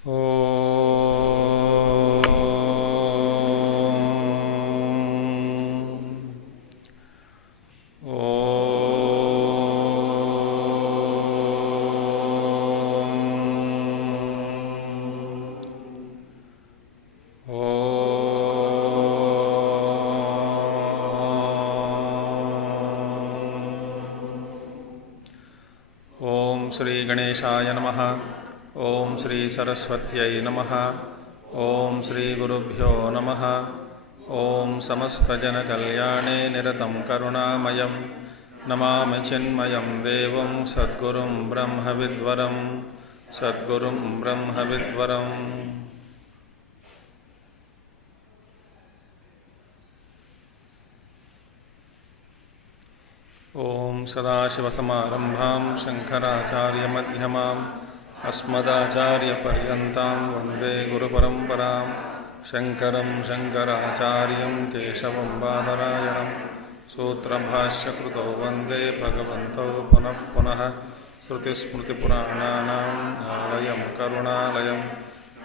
ओम श्री गणेशाय नमः। ओम श्री सरस्वत्यै नमः। ओम श्री गुरुभ्यो नमः। ओम समस्तजनकल्याणे निरतं करुणामयं नमामि चिन्मयं देवं सद्गुरुं ब्रह्मविद्वरं सद्गुरुं ब्रह्मविद्वरम्। ओम सदाशिवसमारंभां शंकराचार्यमध्यमाम् अस्मदाचार्यपर्यन्तां वन्दे गुरुपरम्परां। शंकरं शंकराचार्यं केशवं बादरायणं सूत्रभाष्यकृतौ वन्दे भगवन्तौ पुनः पुनः। श्रुतिस्मृतिपुराणानाम् आलयं करुणालयं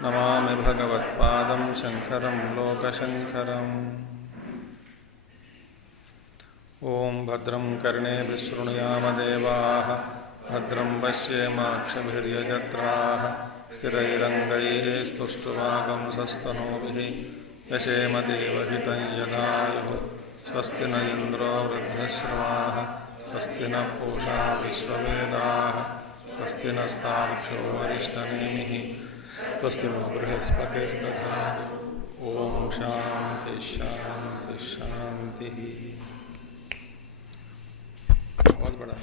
नमामि भगवत्पादं शंकरं लोकशंकरम्। ओम भद्रं कर्णेभिः शृणुयामदेवाः भद्रं पश्येमाक्षभिर्यजत्राः स्थिरैरङ्गैः स्तुष्टुवागंसस्तनूभिः यशेम देवहितं यदायुः। स्वस्ति न इन्द्रो वृद्धश्रवाः स्वस्ति न पूषा विश्ववेदाः स्वस्ति नस्तार्क्ष्यो वरिष्ठनेमिः स्वस्ति नो बृहस्पतिर्दधातु। ओम शांति शांति शांति। आवाज बढ़ा।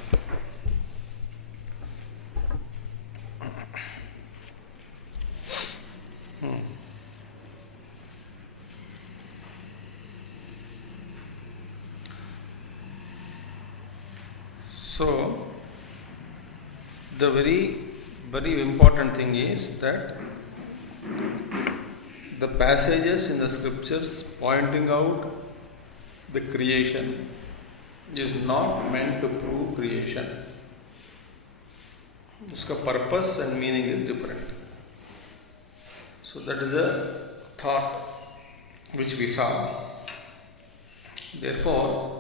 So the very important thing is that the passages in the scriptures pointing out the creation is not meant to prove creation. उसका purpose and meaning is different. So that is a thought which we saw. Therefore,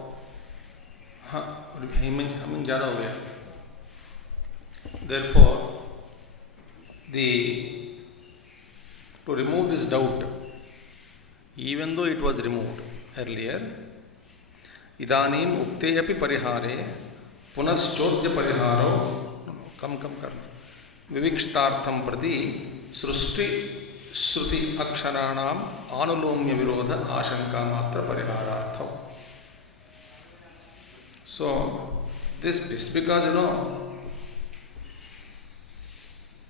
हमें ज़्यादा हो गया. Therefore, to remove this doubt, even though it was removed earlier, इदानीम उक्ते अपि परिहारे पुनश्चोद्य परिहारो कम कर विविक्षितार्थं प्रति सृष्टि श्रुति अक्षराणाम आनुलोम्य विरोध आशंका मात्र परिहारार्थम. So this is because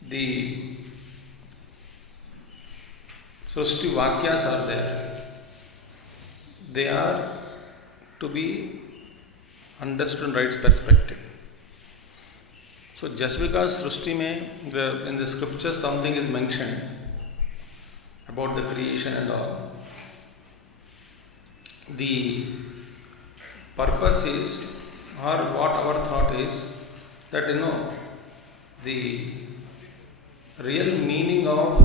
the Srushti Vakyas are there. They are to be understood in right perspective. So just because Srushti in the scriptures something is mentioned about the creation and all, the purpose is, or what our thought is, that the real meaning of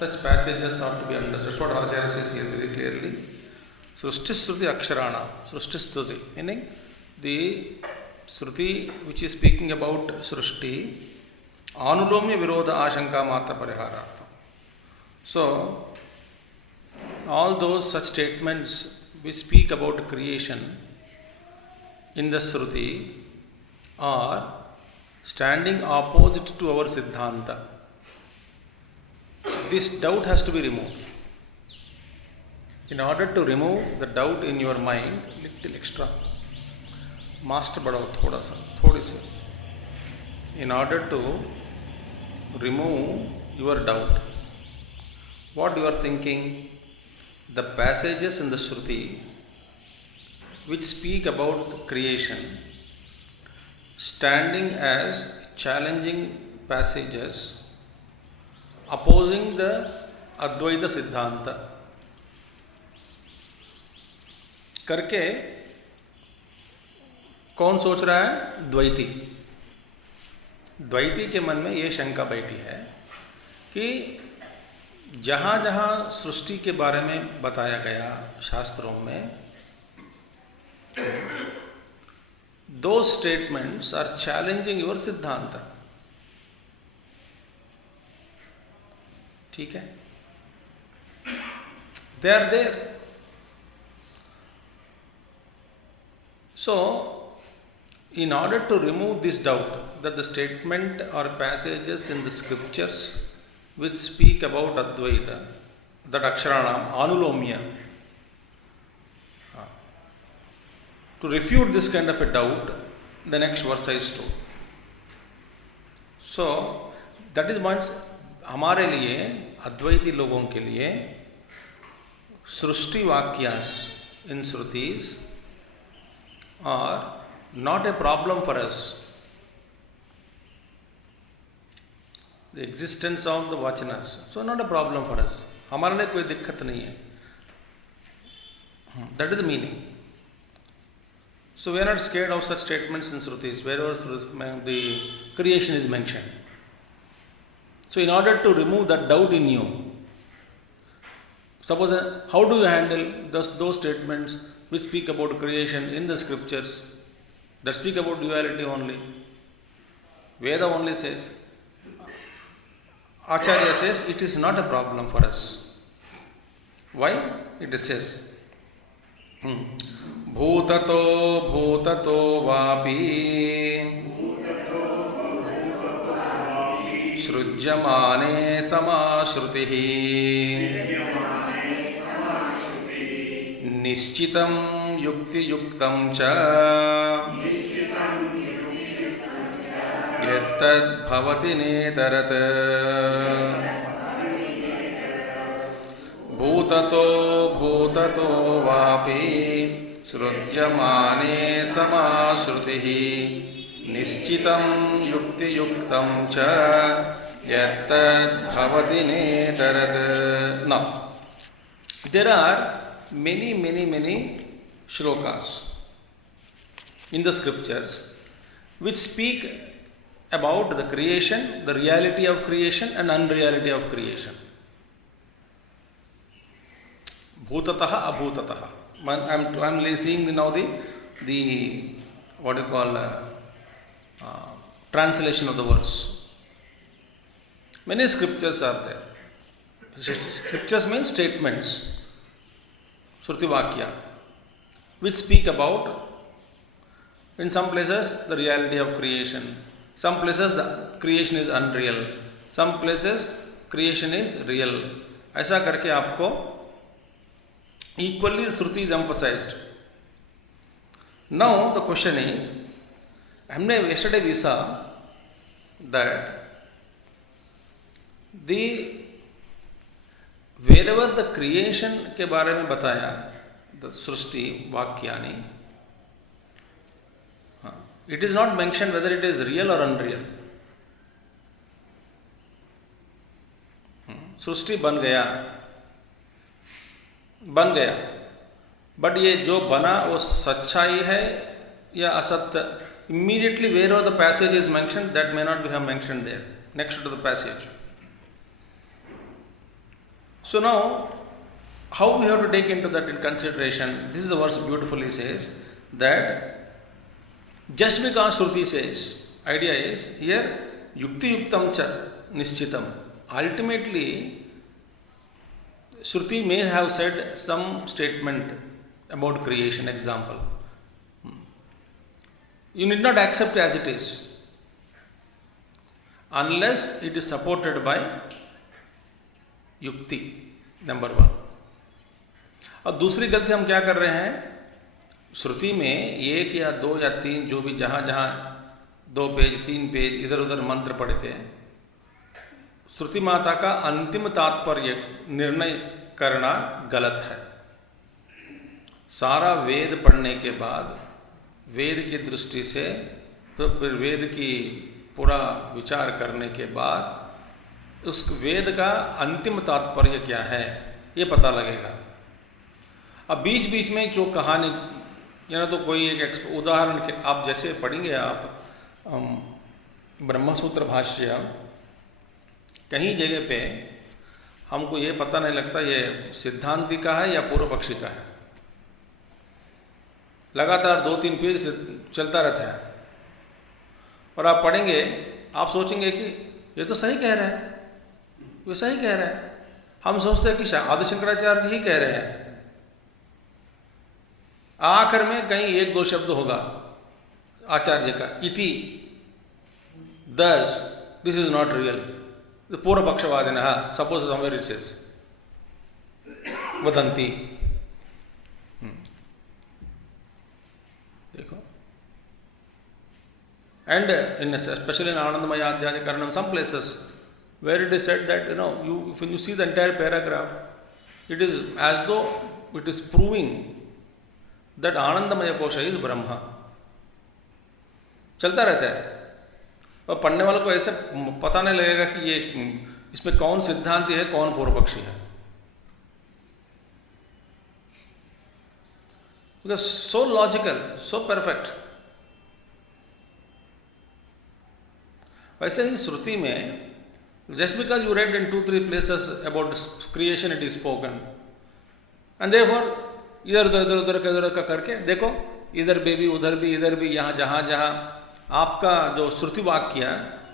such passages are to be understood. That's what Acharya says here very clearly. Srushti Shruti Aksharana. Srushti Shruti, meaning the Shruti which is speaking about Srushti, Anulomya Virodha Ashanka Matra Pariharartha. So, all those such statements which speak about creation in the Shruti are standing opposite to our Siddhanta. This doubt has to be removed. In order to remove the doubt in your mind, little extra, master बढ़ाओ थोड़ी सी. In order to remove your doubt, what you are thinking, the passages in the Shruti which speak about creation, standing as challenging passages opposing the Advaita Siddhanta, करके कौन सोच रहा है? द्वैती. द्वैती के मन में ये शंका बैठी है कि जहाँ जहाँ सृष्टि के बारे में बताया गया शास्त्रों में, दो स्टेटमेंट्स आर चैलेंजिंग योर सिद्धांत. ठीक है, they are there. So, in order to remove this doubt that the statement or passages in the scriptures which speak about Advaita, that Aksharanam, Anulomya, to refute this kind of a doubt, the next verse is true. So, that is once हमारे लिए, अद्वैती लोगों के लिए, सृष्टि वाक्यास in Shruti's are not a problem for us. The existence of the vachanas, so not a problem for us. हमारे लिए कोई दिक्कत नहीं है. That is the meaning. So we are not scared of such statements in Shrutis, wherever the creation is mentioned. So in order to remove that doubt in you, suppose how do you handle those statements which speak about creation in the scriptures, that speak about duality only? Veda only says, Acharya says it is not a problem for us. Why? It says, Bhutato bhutato vapi Shrujyamane samashruti Nishchitam yukti yuktam cha Yattad bhavati netarat Bhutato bhutato vapi Shrujyamane samashruti Nishchitam yukti yuktam cha Yattad bhavati netarat. Now, there are many shlokas in the scriptures which speak about the creation, the reality of creation and unreality of creation. Bhutataha abhutataha. I'm seeing now the what you call translation of the verse. Many scriptures are there. Scriptures means statements, Shruti Vakya, which speak about, in some places, the reality of creation. Some places the creation is unreal. Some places creation is real. ऐसा करके आपको equally Shruti is emphasized. Now the question is, yesterday we saw that wherever the creation के बारे में बताया, the सृष्टि वाक्यानि, it is not mentioned whether it is real or unreal. सृष्टि बन गया, बट ये जो बना वो सच्चाई है या असत्य? Immediately wherever the passage is mentioned, that may not be mentioned there, next to the passage. So now, how we have to take into that in consideration? This is the verse beautifully says that just because Shruti says, idea is here yukti yuktam cha nishchitam. Ultimately, Shruti may have said some statement about creation, example. You need not accept as it is unless it is supported by युक्ति, number one. और दूसरी गलती हम क्या कर रहे हैं, श्रुति में एक या दो या तीन जो भी जहाँ 2 पेज 3 पेज इधर उधर मंत्र पढ़ के श्रुति माता का अंतिम तात्पर्य निर्णय करना गलत है. सारा वेद पढ़ने के बाद वेद की दृष्टि से फिर वेद की पूरा विचार करने के बाद उस वेद का अंतिम तात्पर्य क्या है ये पता लगेगा. अब बीच बीच में जो कहानी या तो कोई एक उदाहरण के आप जैसे पढ़ेंगे आप ब्रह्मसूत्र भाष्य, कहीं जगह पे हमको ये पता नहीं लगता ये सिद्धांति का है या पूर्व पक्षी का है। लगातार 2-3 पेज चलता रहता है और आप पढ़ेंगे, आप सोचेंगे कि ये तो सही कह रहा है, ये सही कह रहा है। हम सोचते हैं कि आदि शंकराचार्य जी ही कह रहे हैं। आखिर में कहीं 1-2 शब्द होगा आचार्य का, इति, दस, दिस इज नॉट रियल, पूर्व पक्षवादिनः, सपोज समवेयर इट सेज वदंती। देखो, and especially in Anandamaya Adhyadikaranam, some places where it is said that when you see the entire paragraph, it is as though it is proving that Anandamaya Kosha is Brahma। चलता रहता है और पढ़ने वालों को ऐसे पता नहीं लगेगा कि ये इसमें कौन सिद्धांति है, कौन पूर्व पक्षी है। Because so logical, so perfect। वैसे ही श्रुति में, just because you read in 2-3 places about creation it is spoken, and therefore इधर का करके देखो, इधर बेबी उधर भी, इधर भी, यहाँ जहाँ जहाँ आपका जो श्रुति वाक्य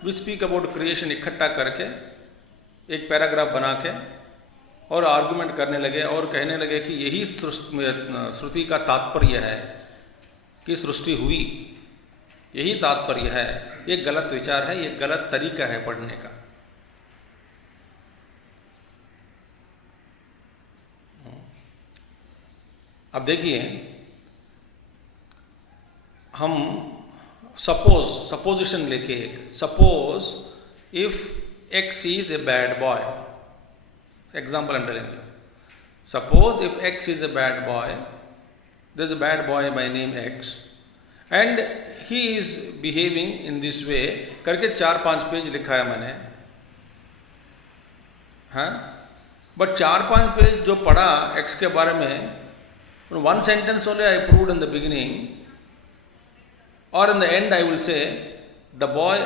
विच स्पीक अबाउट क्रिएशन इकट्ठा करके एक पैराग्राफ बना के और आर्गुमेंट करने लगे और कहने लगे कि यही श्रुति का तात्पर्य है कि सृष्टि हुई, यही तात्पर्य है। ये गलत विचार है, ये गलत तरीका है पढ़ने का। अब देखिए, हम सपोजिशन लेके एक, suppose if X is a bad boy, example I'm telling you, suppose if X is a bad boy, there's a bad boy by name X and he is behaving in this way करके 4-5 page लिखा है मैंने, हाँ, but 4-5 page जो पढ़ा X के बारे में, one sentence only I proved in the beginning, और in the end I will say the boy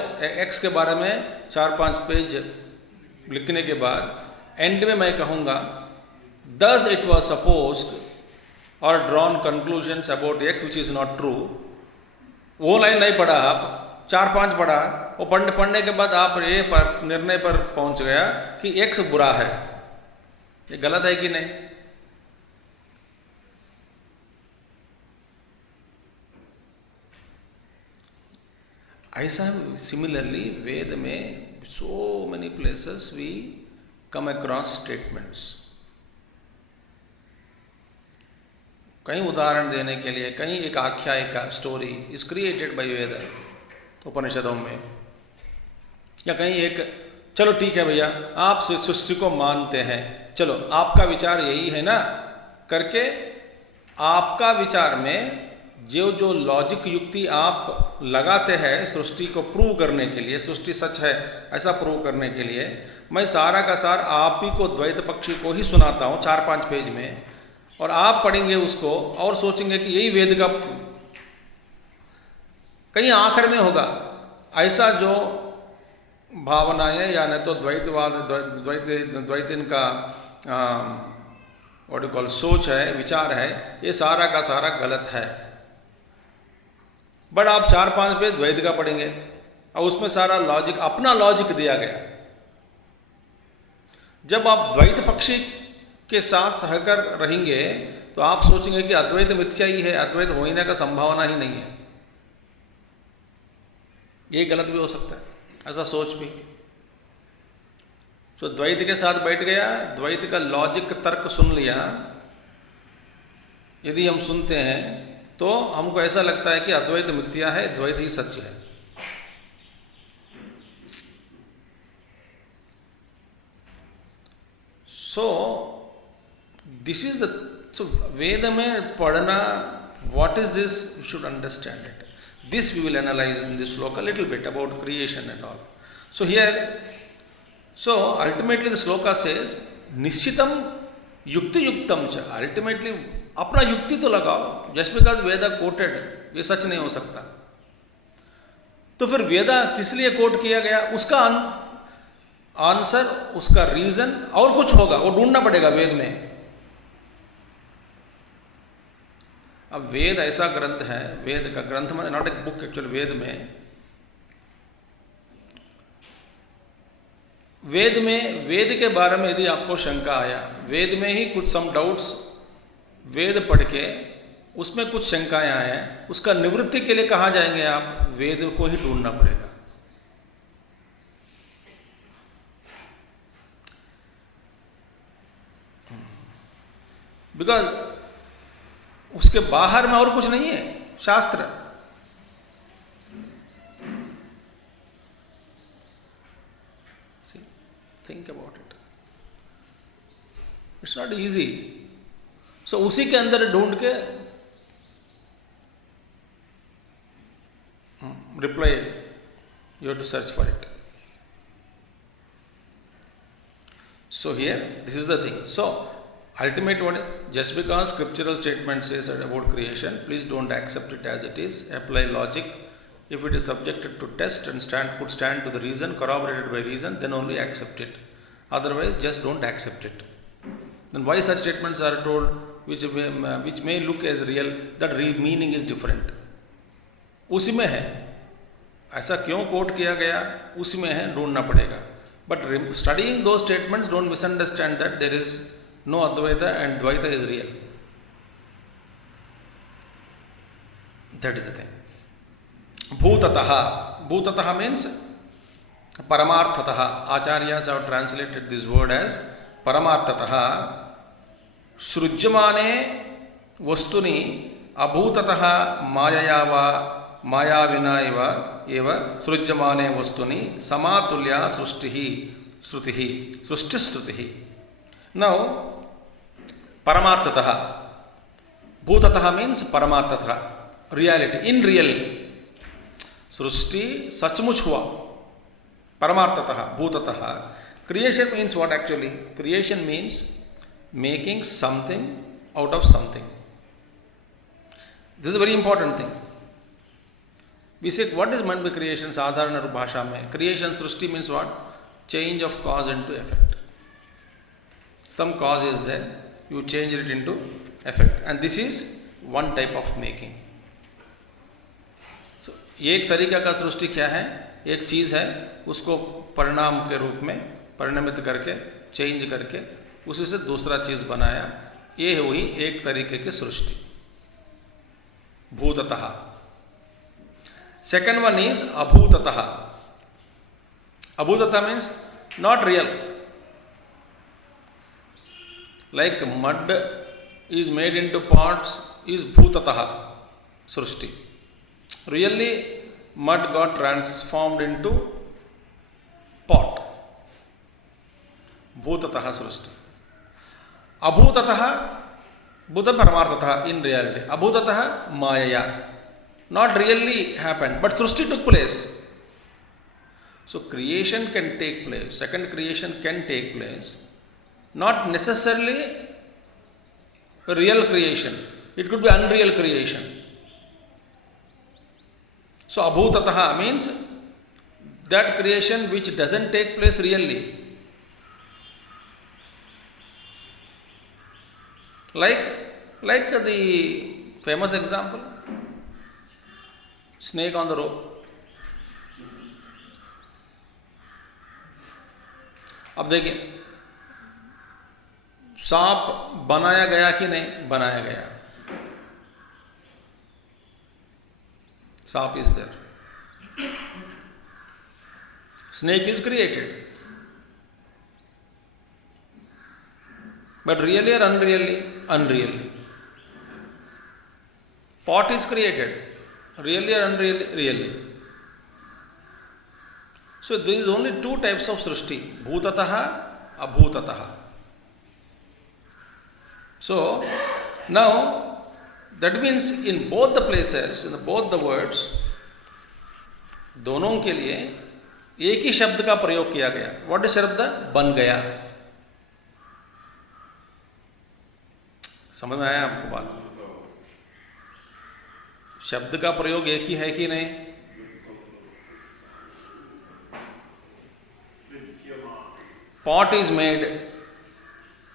X के बारे में 4-5 पेज लिखने के बाद एंड में मैं कहूँगा thus it was supposed or drawn conclusions about X which is not true। वो लाइन नहीं पढ़ा, आप 4-5 पढ़ा, वो पढ़ने के बाद आप ये निर्णय पर पहुँच गया कि X बुरा है। ये गलत है कि नहीं? ऐसा सिमिलरली वेद में so many places we come across statements। कहीं उदाहरण देने के लिए, कहीं एक आख्यायिका स्टोरी इज क्रिएटेड बाय वेद उपनिषदों में, या कहीं एक, चलो ठीक है भैया आप सृष्टि को मानते हैं, चलो आपका विचार यही है ना, करके आपका विचार में जो लॉजिक युक्ति आप लगाते हैं सृष्टि को प्रूव करने के लिए, सृष्टि सच है ऐसा प्रूव करने के लिए, मैं सारा का सार आप ही को, द्वैत पक्षी को ही सुनाता हूँ 4-5 पेज में, और आप पढ़ेंगे उसको और सोचेंगे कि यही वेद का, कहीं आखिर में होगा ऐसा जो भावनाएं या नहीं तो द्वैतवाद, द्वैतिन का व्हाट यू कॉल सोच है, विचार है, ये सारा का सारा गलत है। बट आप 4-5 पेज द्वैत का पढ़ेंगे और उसमें सारा लॉजिक, अपना लॉजिक दिया गया। जब आप द्वैत पक्षी के साथ सहकर रहेंगे तो आप सोचेंगे कि अद्वैत मिथ्या ही है, अद्वैत होने का संभावना ही नहीं है। ये गलत भी हो सकता है, ऐसा सोच भी। तो द्वैत के साथ बैठ गया, द्वैत का लॉजिक तर्क सुन लिया, यदि हम सुनते हैं तो हमको ऐसा लगता है कि अद्वैत मिथ्या है, द्वैत ही सच है। So this is the, so Veda में पढ़ना, what is this, you should understand it. This we will analyze in this shloka little bit about creation and all. So here, so ultimately the shloka says निश्चितम युक्ति युक्तम च, अल्टीमेटली अपना युक्ति तो लगाओ। जस्ट बिकॉज वेदा कोटेड, ये सच नहीं हो सकता। तो फिर वेदा किस लिए कोट किया गया, उसका आंसर, उसका रीजन और कुछ होगा, वो ढूंढना पड़ेगा वेद में। अब वेद ऐसा ग्रंथ है, वेद का ग्रंथ माने नॉट ए बुक एक्चुअली, वेद में वेद के बारे में यदि आपको शंका आया, वेद में ही कुछ सम डाउट्स वेद पढ़ के उसमें कुछ शंकाएं आए, उसका निवृत्ति के लिए कहाँ जाएंगे आप? वेद को ही ढूंढना पड़ेगा। बिकॉज उसके बाहर में और कुछ नहीं है शास्त्र। Think about it, it's not easy. So उसी के अंदर ढूंढ के reply, you have to search for it. So here, this is the thing. So, ultimate one, just because scriptural statement says about creation, please don't accept it as it is. Apply logic. If it is subjected to test and could stand to the reason, corroborated by reason, then only accept it. Otherwise, just don't accept it. Then why such statements are told, which may look as real, that meaning is different. उसी में है, ऐसा क्यों coat किया गया, उसी में है, ढूंढना पड़ेगा। But studying though statements, don't misunderstand that there is no Advaita and Dvaita is real. That is the thing. भूततः, भूततः मीन्स परमार्थतः। Acharyas have translated this word as परमार्थतः। सृज्यमाने वस्तुनि अभूततः मायया वा मायाविना एव सृज्यमाने वस्तुनि समातुल्या सृष्टिः श्रुतिः, सृष्टिश्रुतिः। नौ परमार्थतः, भूततः मीन्स परमार्थतः, रियलिटी, इन रियल। सृष्टि सचमुच हुआ, परमार्थतः, भूततः। Creation means what actually? Creation means making something out of something. This is very important thing. We say what is meant by creation साधारण भाषा में? Creation, Srishti means what? Change of cause into effect. Some cause is there, you change it into effect, and this is one type of making. So एक तरीका का सृष्टि क्या है? एक चीज है, उसको परिणाम के रूप में परिणमित करके, चेंज करके, उसी से दूसरा चीज बनाया, ये हुई एक तरीके की सृष्टि, भूततः। Second one is abhutatah. Abhutatah means not real. Like mud is made into pots is bhutatah, srushti. Really, mud got transformed into pot. Bhutatah srushti. Abhutatah, bhuta paramarthatah in reality. Abhutatah mayaya. Not really happened, but srushti took place. So creation can take place, second creation can take place, not necessarily real creation, it could be unreal creation. So abhutatah means that creation which doesn't take place really. Like the famous example, snake on the rope. अब देखिए, सांप बनाया गया कि नहीं? बनाया गया। सांप is there. Snake is created. But really or unreally? Unreally. Pot is created. Really or unreally? Really. So there is only two types of srishti. Bhutatah, abhutatah. So now that means in both the places, in both the words, दोनों के लिए एक ही शब्द का प्रयोग किया गया. What is शब्द? बन गया. समझ में आया आपको बात? शब्द का प्रयोग एक ही है कि नहीं? pot is made,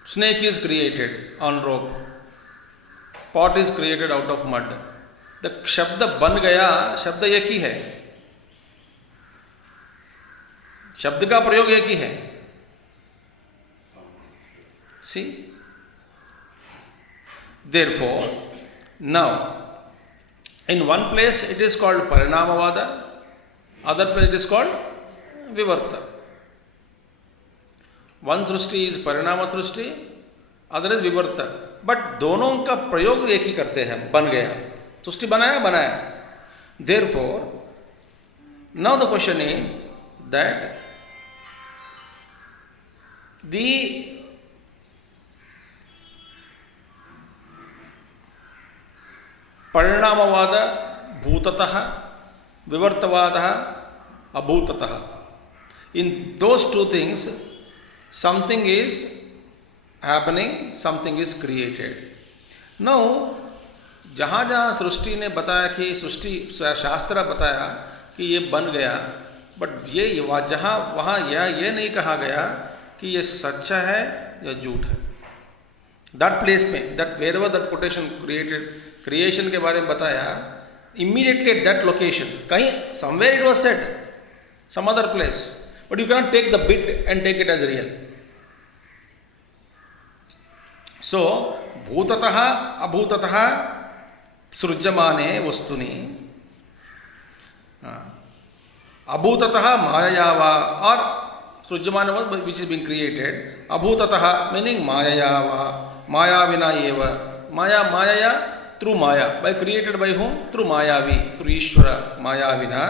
snake is created on rope, pot is created out of mud. The शब्द बन गया, शब्द एक ही है, शब्द का प्रयोग एक ही है. See, therefore, now in one place it is called Parinamavada, other place it is called Vivarta. One Srishti is परिणाम सृष्टि, अदर इज विवर्त. बट दोनों का प्रयोग एक ही करते हैं. बन गया, सृष्टि बनाया, बनाया. Therefore, now the question is that the परिणामवाद भूततः, विवर्तवाद अभूततः. In those two things, something is happening, something is created. Now, जहाँ जहाँ सृष्टि ने बताया कि सृष्टि शास्त्र बताया कि ये बन गया, बट ये जहाँ वहाँ ये नहीं कहा गया कि ये सच्चा है या झूठ है. दैट प्लेस में, that wherever that quotation created, creation के बारे में बताया, इमीडिएटली एट दैट लोकेशन, कहीं somewhere it was said, some other place, but you cannot take the bit and take it as real. So भूततः अभूततः सृज्यमाने वस्तुनि, अभूततः मायया वा, और सृज्यमान विच इज बीइंग क्रिएटेड, अभूततः मीनिंग मायया वा, माया विना एव, माया मायया through maya, by created by whom, through मायावी, थ्रू ईश्वर, माया विना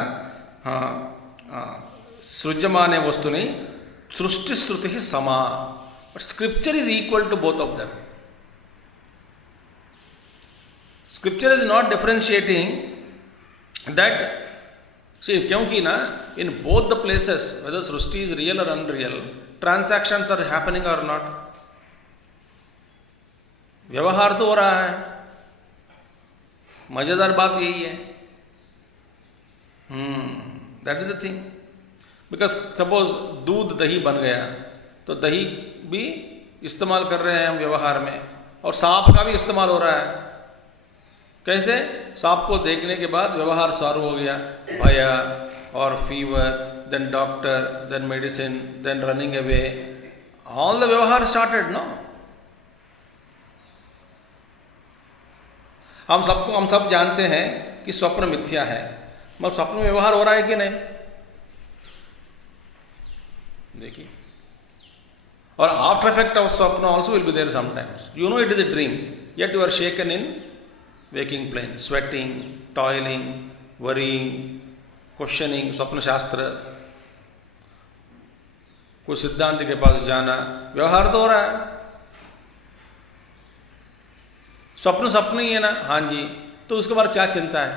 सृज्यमाने वस्तुनि सृष्टि श्रुति समा. But scripture is equal to both of them. Scripture is not differentiating that. See, क्योंकि ना in both the places, whether Srishti is real or unreal, transactions are happening or not. व्यवहार तो हो रहा है. मजेदार बात यही है. That is the thing. Because suppose दूध दही बन गया, तो दही भी इस्तेमाल कर रहे हैं हम व्यवहार में, और सांप का भी इस्तेमाल हो रहा है. कैसे? सांप को देखने के बाद व्यवहार चालू हो गया, भय और fever, then doctor, then medicine, then running away, all the व्यवहार स्टार्टेड. नो, हम सब जानते हैं कि स्वप्न मिथ्या है, मगर स्वप्न में व्यवहार हो रहा है कि नहीं? देखिए, और आफ्टर इफेक्ट ऑफ स्वप्न also will be there sometimes. You know it is a dream, yet you are shaken in waking plane, sweating, toiling, worrying, questioning. स्वप्न शास्त्र, कोई सिद्धांत के पास जाना, व्यवहार तो हो रहा है. स्वप्न ही है ना? हाँ जी. तो उसके बाद क्या चिंता है?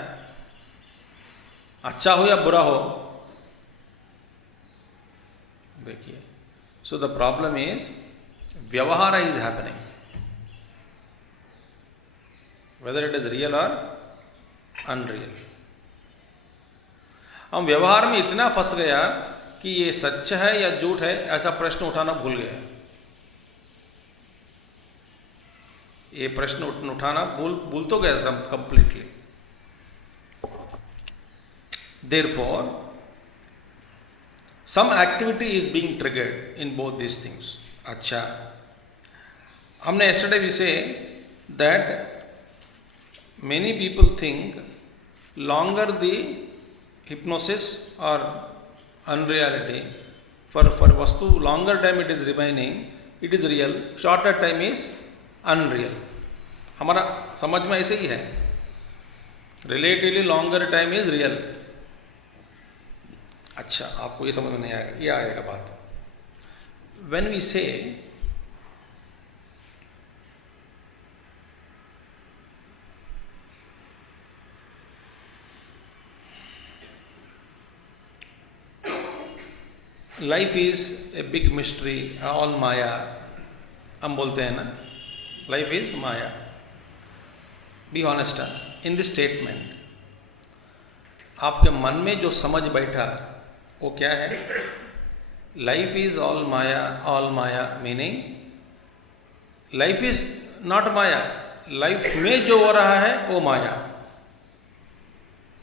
अच्छा हो या बुरा हो? देखिए, सो द प्रॉब्लम इज व्यवहार is happening, whether it is real or unreal. हम व्यवहार में इतना फंस गया कि ये सच है या झूठ है, ऐसा प्रश्न उठाना भूल गया. ये प्रश्न उठाना भूल तो गया सब completely. Therefore, some activity is being triggered in both these things. अच्छा, हमने yesterday we say that many people think longer the hypnosis or unreality, for vastu longer time it is remaining, it is real, shorter time is unreal. हमारा समझ में ऐसे ही है, relatively longer time is real. अच्छा, आपको ये समझ में नहीं आएगा, ये आएगा बात. When we say life is a big mystery, all maya, हम बोलते हैं ना, life is maya. Be honest in this statement. आपके मन में जो समझ बैठा वो क्या है? life is all Maya meaning life is not Maya, life में जो हो रहा है वो माया।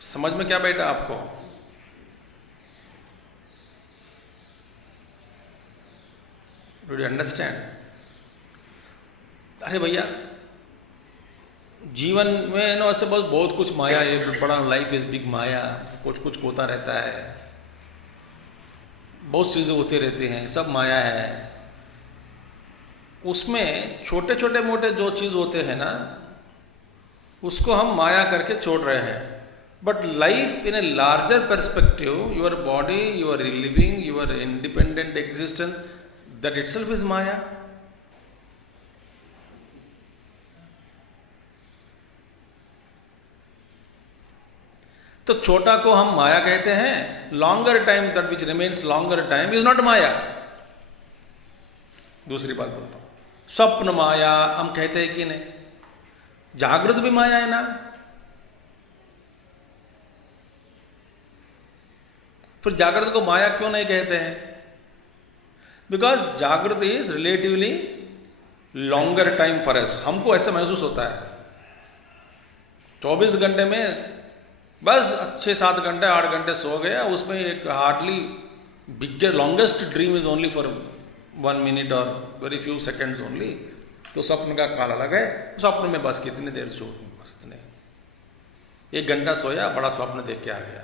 समझ में क्या बैठा आपको? Do you understand? अरे भैया जीवन में ना ऐसे बहुत कुछ माया है, बड़ा लाइफ इज बिग माया, कुछ कुछ होता रहता है, बहुत चीज़ें होती रहती हैं, सब माया है। उसमें छोटे छोटे मोटे जो चीज़ होते हैं ना उसको हम माया करके छोड़ रहे हैं। But life in a larger perspective, your body, your living, your independent existence, that itself is maya. तो छोटा को हम माया कहते हैं, longer time that which remains longer time is not maya. दूसरी बात बोलता हूं, स्वप्न माया हम कहते हैं कि नहीं? जागृत भी माया है ना? फिर जागृत को माया क्यों नहीं कहते हैं? बिकॉज जागृत is relatively longer time for us. हमको ऐसा महसूस होता है 24 घंटे में बस अच्छे 7 घंटे 8 घंटे सो गया, उसमें एक hardly biggest longest dream is only for 1 minute और वेरी फ्यू सेकेंड्स ओनली। तो स्वप्न का काल अलग है। स्वप्न में बस कितनी देर सो, बस इतने 1 घंटा सोया, बड़ा स्वप्न देख के आ गया।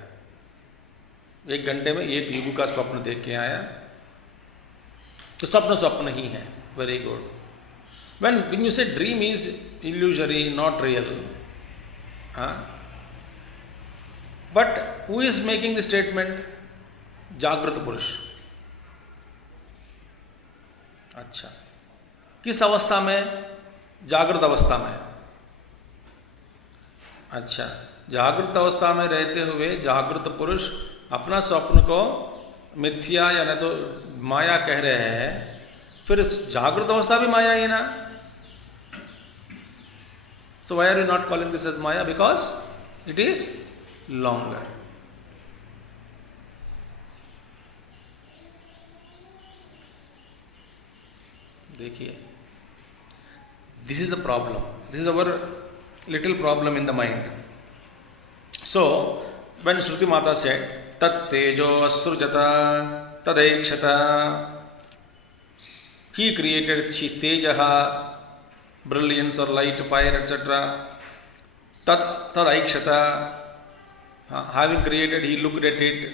1 घंटे में 1 युग का स्वप्न देख के आया, तो स्वप्न स्वप्न ही है। Very good. when you say dream is illusory, not real, but who is making the statement? जागृत पुरुष। अच्छा, किस अवस्था में? जागृत अवस्था में। अच्छा, जागृत अवस्था में रहते हुए जागृत पुरुष अपना स्वप्न को मिथ्या या नहीं तो माया कह रहे हैं, फिर जागृत अवस्था भी माया ही ना। So why are you not calling this as Maya? Because it is longer. देखिए, this is the problem. This is our little problem in the mind. So when Shruti Mata said, Tat tejo asrujata tadaikshata, he created tejaha, brilliance or light, fire, etc. Tadaikshata, having created, he looked at it,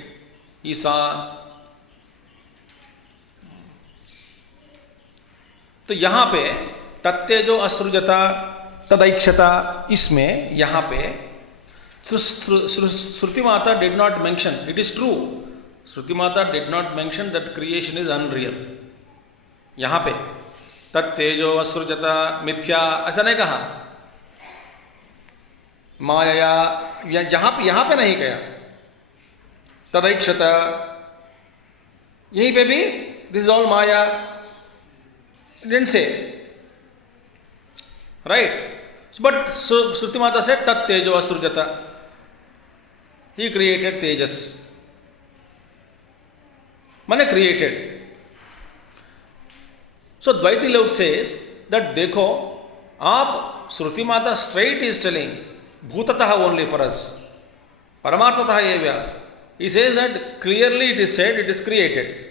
he saw. तो यहाँ पे तत्तेजो असृजता तदैक्षता, इसमें यहाँ पे Shruti mata did not mention, it is true, Shruti mata did not mention that creation is unreal. यहाँ पे तत्तेजो असृजता मिथ्या ऐसा नहीं कहा, माया यहाँ पे नहीं कहा, तदैक्षता यहीं पे भी this is all Maya, didn't say, right? But so Shruti Mata said tat tejo asrujata, he created tejas, mane created. So Dvaiti Lok says that देखो आप, Shruti Mata straight is telling bhutatah only for us, paramarthatah evya, he says that clearly it is said it is created.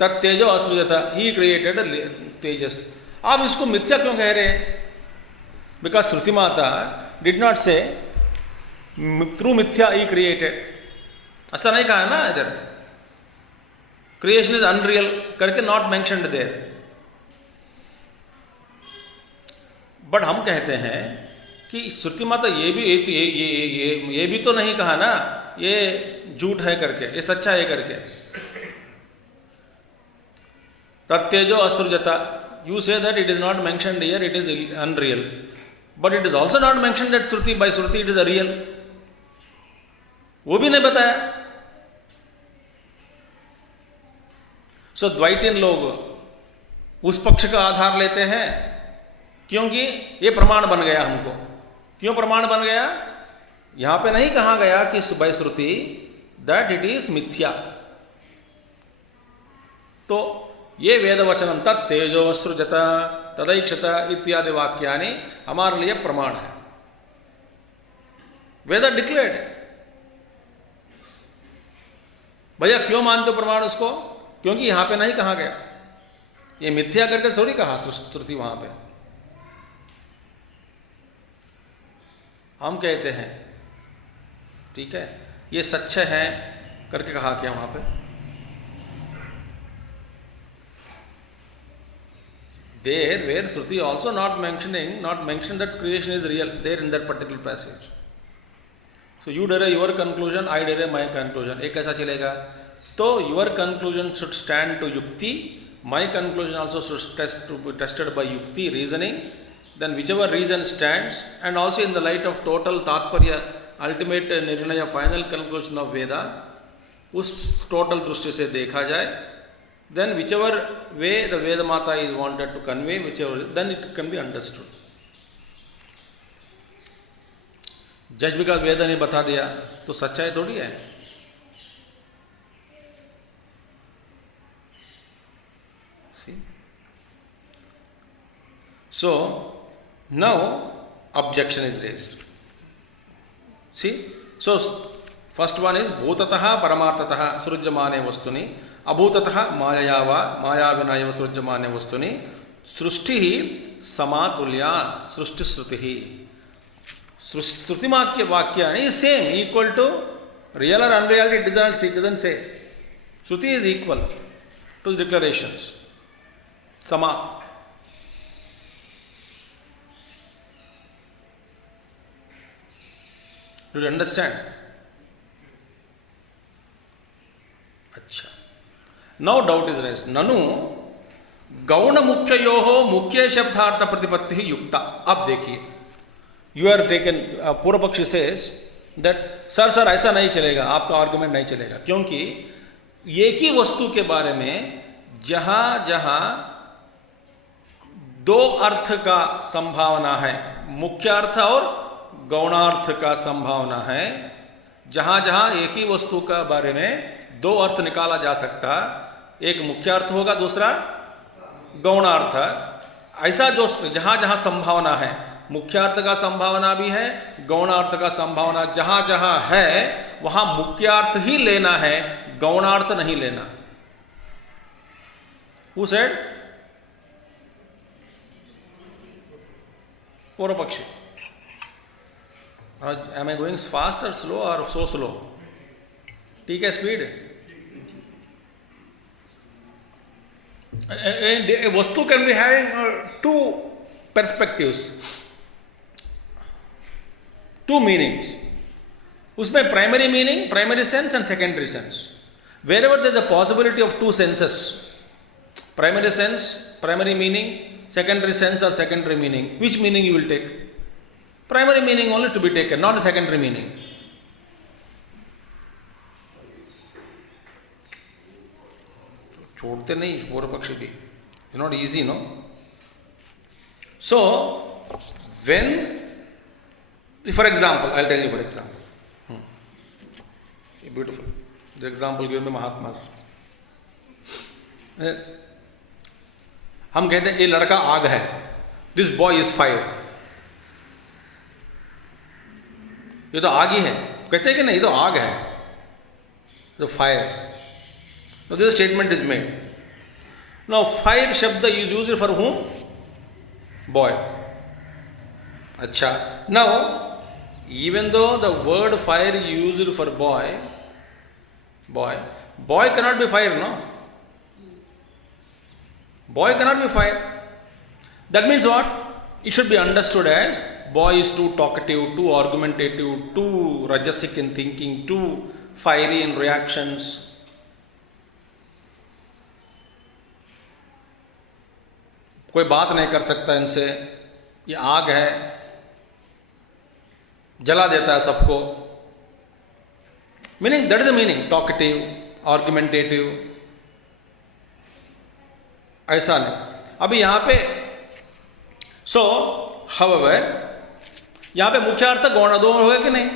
तत्तेजो असृजता, he created tejas. आप इसको मिथ्या क्यों कह रहे हैं? Because Shruti mata did not से थ्रू मिथ्या ही क्रिएटेड, ऐसा नहीं कहा ना इधर। क्रिएशन इज अनरियल करके नॉट मेंशन्ड देयर। बट हम कहते हैं कि श्रुति माता ये भी तो नहीं कहा ना ये झूठ है करके, ये सच्चा है करके। तत्तेजो असृजता, you say that it is not mentioned here, it is unreal, but it is also not mentioned that Shruti, by Shruti it is a real, वो भी नहीं बताया। सो द्वैतीन लोग उस पक्ष का आधार लेते हैं क्योंकि ये प्रमाण बन गया हमको। क्यों प्रमाण बन गया? यहां पे नहीं कहा गया कि by Shruti that it is मिथ्या, तो ये वेदवचनम तत् तेजोसृजत तदैक्षत इत्यादि वाक्यानि हमारे लिए प्रमाण है। वेद डिक्लेयर्ड। भैया क्यों मानते हो प्रमाण उसको? क्योंकि यहां पे नहीं कहा गया, ये मिथ्या करके थोड़ी कहा श्रुति वहां पे। हम कहते हैं ठीक है ये सच है करके कहा क्या वहां पे? There where Shruti also not mentioned that creation is real there in that particular passage. So you derive your conclusion, I derive my conclusion. एक कैसा चलेगा? तो your conclusion should stand to yukti, my conclusion also should be tested by yukti reasoning. Then whichever reason stands, and also in the light of total तात्पर्य ultimate निर्णय final conclusion of Veda, उस total दृष्टि से देखा जाए, then whichever way the Veda Mata is wanted to convey, then it can be understood. Just because Veda ने बता दिया तो सच्चाई थोड़ी है। See? So now objection is raised. See? So first one is bhutatah paramartatah srujyamane vastuni अभूततः मायया वा मायाविना एव सृज्यमाने वस्तुनि सृष्टि समातुल्या सृष्टि श्रुति श्रुतिवाक्य वाक्यानि सेम इक्वल टू रियल और अनरियल इट डजंट से श्रुति इज इक्वल टू डिक्लेरेशंस समा डू यू अंडरस्टैंड? अच्छा Now doubt is raised. ननु गौण मुख्ययोः मुख्य शब्दार्थ प्रतिपत्ति युक्ता। अब देखिए यू आर टेकन पूर्व पक्षी सेज दैट सर ऐसा नहीं चलेगा, आपका आर्गुमेंट नहीं चलेगा, क्योंकि एक ही वस्तु के बारे में जहां जहां दो अर्थ का संभावना है, मुख्य अर्थ और गौणार्थ का संभावना है, जहां जहां एक ही वस्तु का बारे में दो अर्थ निकाला जा सकता, एक मुख्य अर्थ होगा दूसरा गौणार्थ। ऐसा जो जहां जहां संभावना है, मुख्य अर्थ का संभावना भी है, गौणार्थ का संभावना जहां जहां है वहां मुख्यार्थ ही लेना है, गौणार्थ नहीं लेना। Who said? पूर्व पक्षी। Am I going fast or slow or so slow? ठीक है स्पीड। A वस्तु can be having two perspectives, two meanings. उसमें primary meaning, primary sense and secondary sense. Wherever there is a possibility of two senses, primary sense, primary meaning, secondary sense or secondary meaning, which meaning you will take? Primary meaning only to be taken, not the secondary meaning. छोड़ते नहीं पूर्व पक्षी भी, it's not easy, no? So when, for example, I'll tell you for example, beautiful, the example given by Mahatmas. हम कहते हैं ये लड़का आग है, this boy is fire, ये तो आग ही है, कहते हैं कि नहीं ये तो आग है, तो fire. Now this statement is made. Now fire शब्द is used for whom? Boy. अच्छा. Now even though the word fire is used for boy cannot be fire, no? Boy cannot be fire. That means what? It should be understood as boy is too talkative, too argumentative, too rajasic in thinking, too fiery in reactions. कोई बात नहीं कर सकता इनसे, ये आग है, जला देता है सबको। Meaning that is the meaning, talkative, argumentative, ऐसा नहीं। अभी यहां पे सो हाउएवर यहां पे मुख्यार्थ गौण दो हो गए कि नहीं?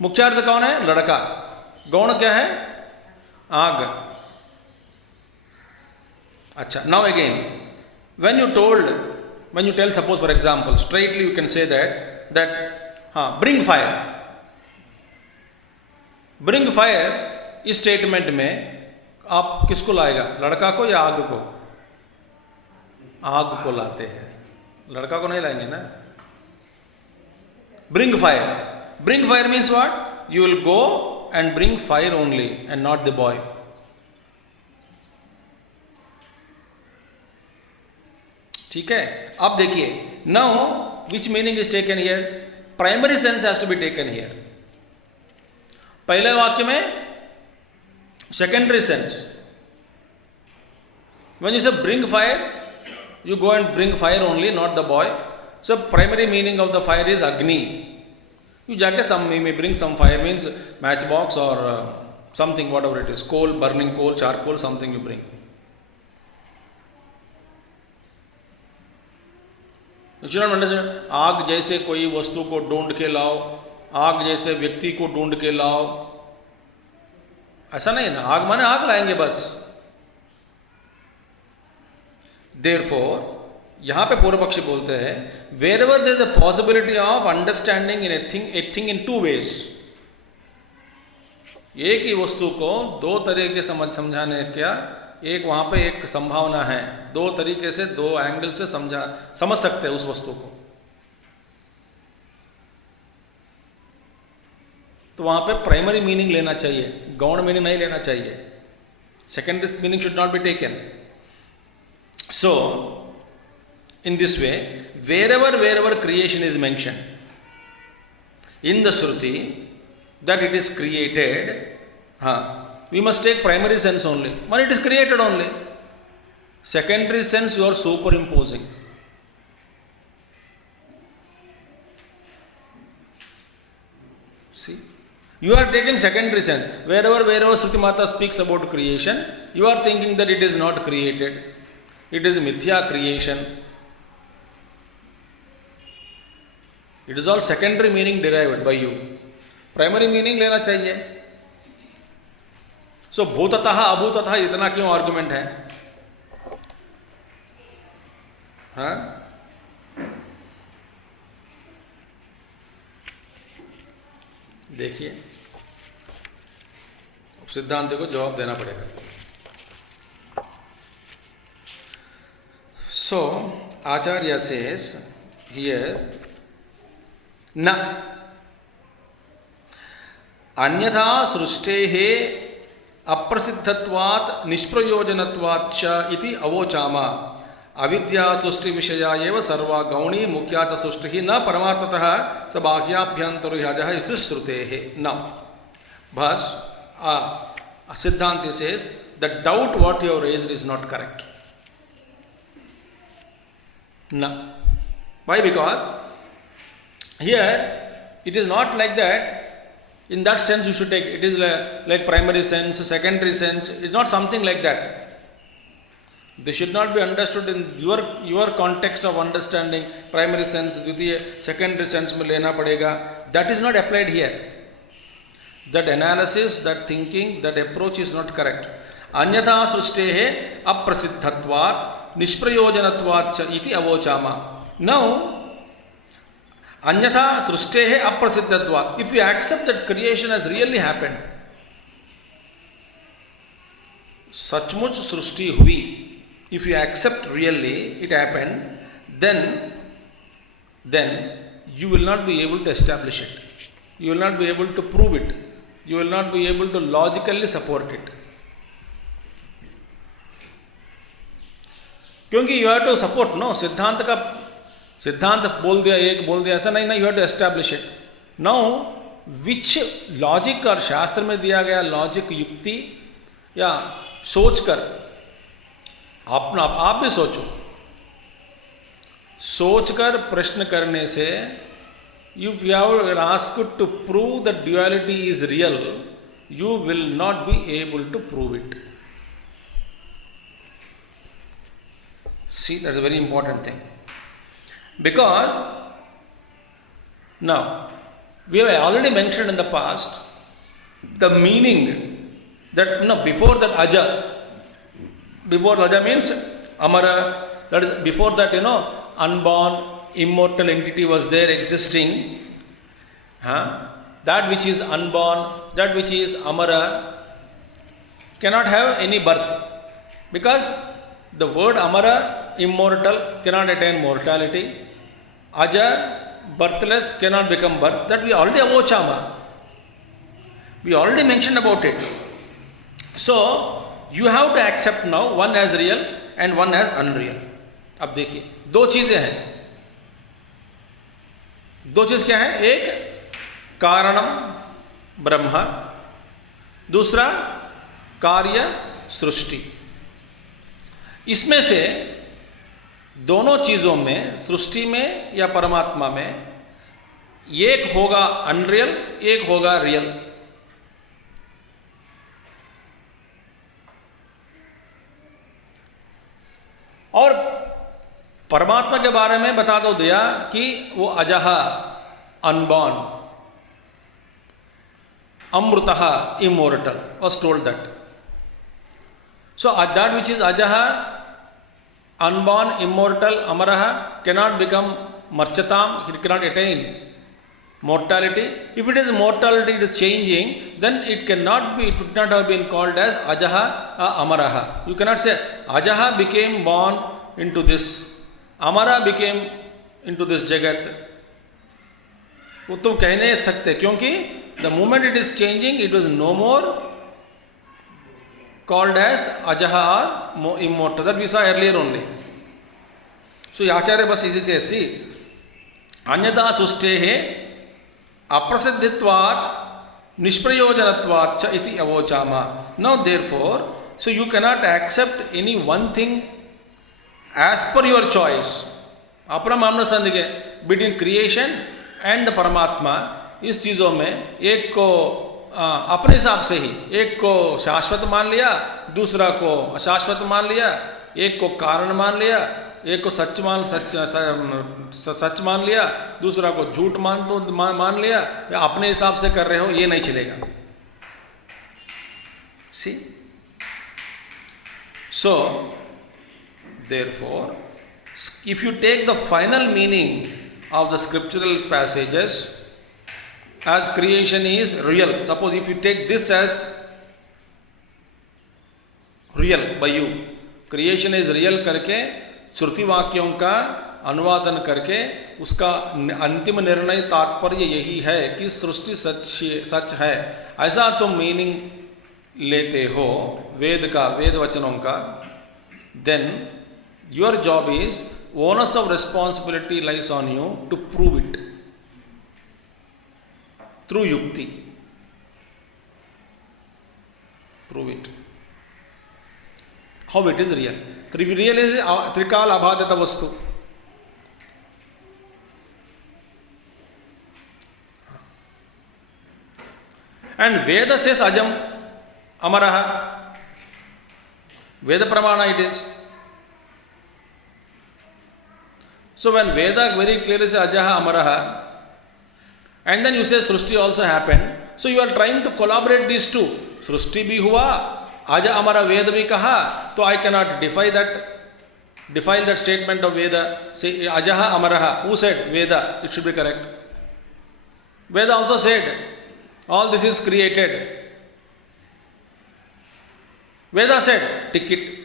मुख्यार्थ कौन है? लड़का। गौण क्या है? आग। Acha. Now again, when you tell, suppose for example, straightly you can say that bring fire. Bring fire इस स्टेटमेंट में आप किसको लाएगा, लड़का को या आग को? आग को लाते हैं, लड़का को नहीं लाएंगे ना. Bring fire. Bring fire means what? You will go and bring fire only and not the boy. ठीक है. अब देखिए, now which meaning is taken here? Primary sense has to be taken here. पहले वाक्य में secondary sense. When you say bring fire, you go and bring fire only, not the boy. So primary meaning of the fire is Agni. You जाके may bring some fire, means matchbox or something, whatever it is, coal, burning coal, charcoal, something you bring. You should not understand. आग जैसे कोई वस्तु को ढूंढ के लाओ, आग जैसे व्यक्ति को ढूंढ के लाओ, ऐसा नहीं ना. आग माने आग लाएंगे बस. Therefore, यहां पे पूर्व पक्षी बोलते हैं, wherever there is a possibility of understanding in a thing in two ways. एक ही वस्तु को दो तरीके समझाने क्या, एक वहां पे एक संभावना है, दो तरीके से, दो एंगल से समझ सकते हैं उस वस्तु को, तो वहां पे प्राइमरी मीनिंग लेना चाहिए, गौण मीनिंग नहीं लेना चाहिए. Secondary meaning should not be taken. So in this way, wherever creation is mentioned in the Shruti, that it is created, we must take primary sense only. When it is created only, secondary sense you are superimposing. See, you are taking secondary sense. Wherever Shruti Mata speaks about creation, you are thinking that it is not created, it is mithya creation. It is all secondary meaning derived by you. Primary meaning लेना चाहिए. So भूततः अभूततः इतना क्यों argument है? हाँ? देखिए, सिद्धांत को जवाब देना पड़ेगा. So Acharya says here, न अन्यथा सृष्टेः अप्रसिद्धत्वात् निष्प्रयोजनत्वाच्च इति अवोचाम. अविद्या सृष्टि विषया एव सर्वा गौणी मुख्या च सृष्टिः न परमार्थतः स बाह्याभ्यन्तरह्यजः इति श्रुतेः. न बस सिद्धांत says the doubt what you have raised is not correct. No. Why? Because here it is not like that. In that sense you should take it is like primary sense, secondary sense. It's not something like that. This should not be understood in your context of understanding. Primary sense, dvitiya, secondary sense mein lena padega. That is not applied here. That analysis, that thinking, that approach is not correct. Anyatha srustehe aprasiddhatvat nishprayojanatvat iti avochama. Now, anyatha srustehe aprasiddhatvat. If you accept that creation has really happened, सचमुच सृष्टि हुई, if you accept really it happened, then you will not be able to establish it. You will not be able to prove it. You will not be able to logically support it. क्योंकि you have to support, no, सिद्धांत बोल दिया, एक बोल दिया, ऐसा नहीं ना, you have to establish it. Now, which logic और शास्त्र में दिया गया लॉजिक, युक्ति या सोचकर आप भी सोचो, सोचकर प्रश्न करने से, if you are asked to prove that duality is real, you will not be able to prove it. See, that's a very important thing. Because now we have already mentioned in the past the meaning that before that aja, Before Raja means Amara, that is before that, unborn, immortal entity was there existing. That which is unborn, that which is Amara, cannot have any birth. Because the word Amara, immortal, cannot attain mortality. Aja, birthless, cannot become birth. That we already avochama. We already mentioned about it. So, you have to accept now one as real and one as unreal. अब देखिए दो चीजें हैं. दो चीज क्या है? एक कारणम ब्रह्म, दूसरा कार्य सृष्टि. इसमें से दोनों चीजों में, सृष्टि में या परमात्मा में, एक होगा अनरियल, एक होगा रियल. और परमात्मा के बारे में बता दो दिया कि वो अजह, अनबॉर्न, अमृतः, immortal, was told that. So that which is ajah, unborn, immortal, amarah, cannot become marchatam, it cannot attain mortality. If it is mortality, it is changing, then it cannot be, it would not have been called as ajaha, amaraha. You cannot say ajaha became born into this, amara became into this jagat. वो तुम कह नहीं सकते, क्योंकि the moment it is changing, it was no more called as ajaha or immortal. That we saw earlier only. So Acharya बस इसी से ऐसी अन्यथा सृष्टेः अप्रसिद्धित्वात् निष्प्रयोजनत्वात् च इति अवोचामा. Now therefore, so you cannot accept any one thing as per your choice. अपना मामला संदिगे between creation and the परमात्मा. इस चीज़ों में एक को अपने हिसाब से ही, एक को शाश्वत मान लिया, दूसरा को अशाश्वत मान लिया, एक को कारण मान लिया, एक को सच मान लिया, दूसरा को झूठ मान लिया, या अपने हिसाब से कर रहे हो, ये नहीं चलेगा. See? So, therefore, if you take the final meaning of the scriptural passages as creation is real, suppose if you take this as real by you, creation is real करके श्रुति वाक्यों का अनुवादन करके उसका अंतिम निर्णय तात्पर्य यही है कि सृष्टि सच है, ऐसा तुम मीनिंग लेते हो वेद का, वेद वचनों का, then your job is, onus of responsibility lies on you to prove it through yukti. Prove it. How it is real. Real is trikal abhadata vastu. And Veda says ajam amaraha. Veda pramana it is. So when Veda very clearly says ajaha amaraha, and then you say Srushti also happened, so you are trying to collaborate these two. Srushti bhi hua, Aja Amara Veda bhi kaha, so I cannot defile that statement of Veda. Say Ajaha Amaraha. Who said? Veda. It should be correct. Veda also said, all this is created. Veda said, tick it.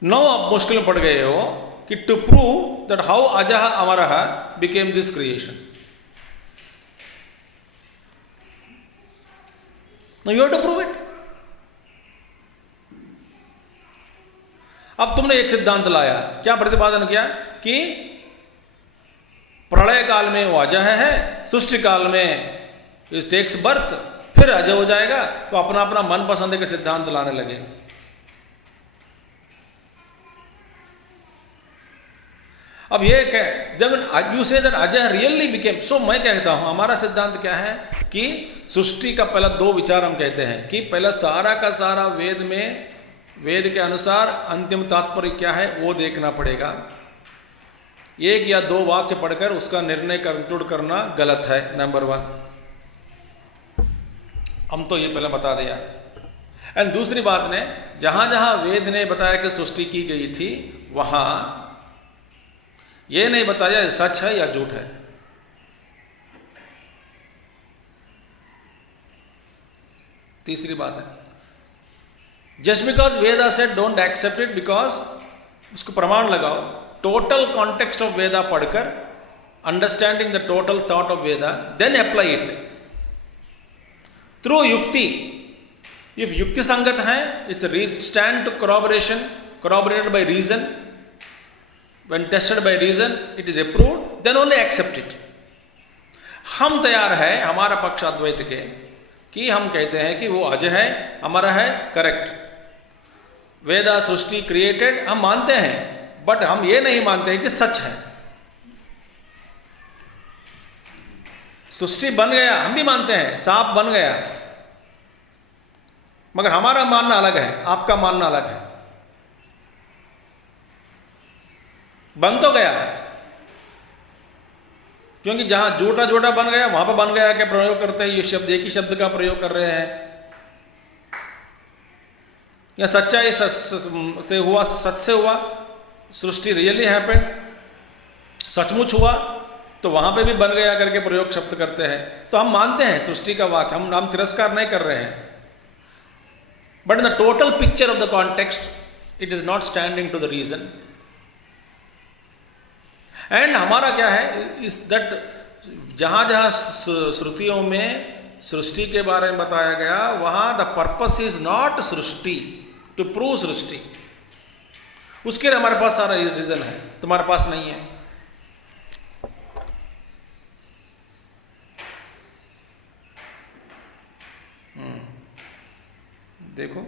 Now आप मुश्किल में पड़ गए हो कि to prove that how Ajaha Amaraha became this creation. Now you have to prove it. अब तुमने एक सिद्धांत लाया, क्या प्रतिपादन किया कि प्रलय काल में वो अजह है, सृष्टि काल में इस टेक्स बर्थ, फिर अजय हो जाएगा, तो अपना अपना मनपसंद के सिद्धांत लाने लगे. अब ये क्या, जब यू से दैट अजय रियली बिकेम, सो मैं कहता हूं हमारा सिद्धांत क्या है कि सृष्टि का पहला दो विचार हम कहते हैं कि पहला सारा का सारा वेद में, वेद के अनुसार अंतिम तात्पर्य क्या है वो देखना पड़ेगा. एक या दो वाक्य पढ़कर उसका निर्णय कंक्लूड करना गलत है. नंबर वन, हम तो ये पहले बता दिया. एंड दूसरी बात ने, जहां जहां वेद ने बताया कि सृष्टि की गई थी, वहां यह नहीं बताया ये सच है या झूठ है। तीसरी बात है, just because Veda said don't accept it, because उसको प्रमाण लगाओ, टोटल कॉन्टेक्स्ट ऑफ वेदा पढ़कर, understanding the total thought of Veda, then apply it through युक्ति। इफ युक्ति संगत है, it's stand to corroboration, corroborated by reason, when tested by reason it is approved, then only accept it. हम तैयार है हमारा पक्ष अद्वैत के कि हम कहते हैं कि वो अज है, अमर है, करेक्ट, वेदा सृष्टि क्रिएटेड हम मानते हैं, बट हम ये नहीं मानते हैं कि सच है। सृष्टि बन गया हम भी मानते हैं, सांप बन गया, मगर हमारा मानना अलग है, आपका मानना अलग है। बन तो गया, क्योंकि जहां जोटा जोटा बन गया वहां पर बन गया क्या प्रयोग करते हैं, ये शब्द एक ही शब्द का प्रयोग कर रहे हैं। या सच्चाई से हुआ, सच से हुआ, सृष्टि रियली हैपेंड, सचमुच हुआ, तो वहां पे भी बन गया करके प्रयोग शब्द करते हैं। तो हम मानते हैं सृष्टि का वाक्य, हम तिरस्कार नहीं कर रहे हैं, but in the total picture of the context it is not standing to the reason. And हमारा क्या है, इस दैट जहां जहां श्रुतियों में सृष्टि के बारे में बताया गया, वहां द पर्पस इज नॉट सृष्टि, टू प्रूव सृष्टि, उसके लिए हमारे पास सारा रीजन है, तुम्हारे पास नहीं है। देखो,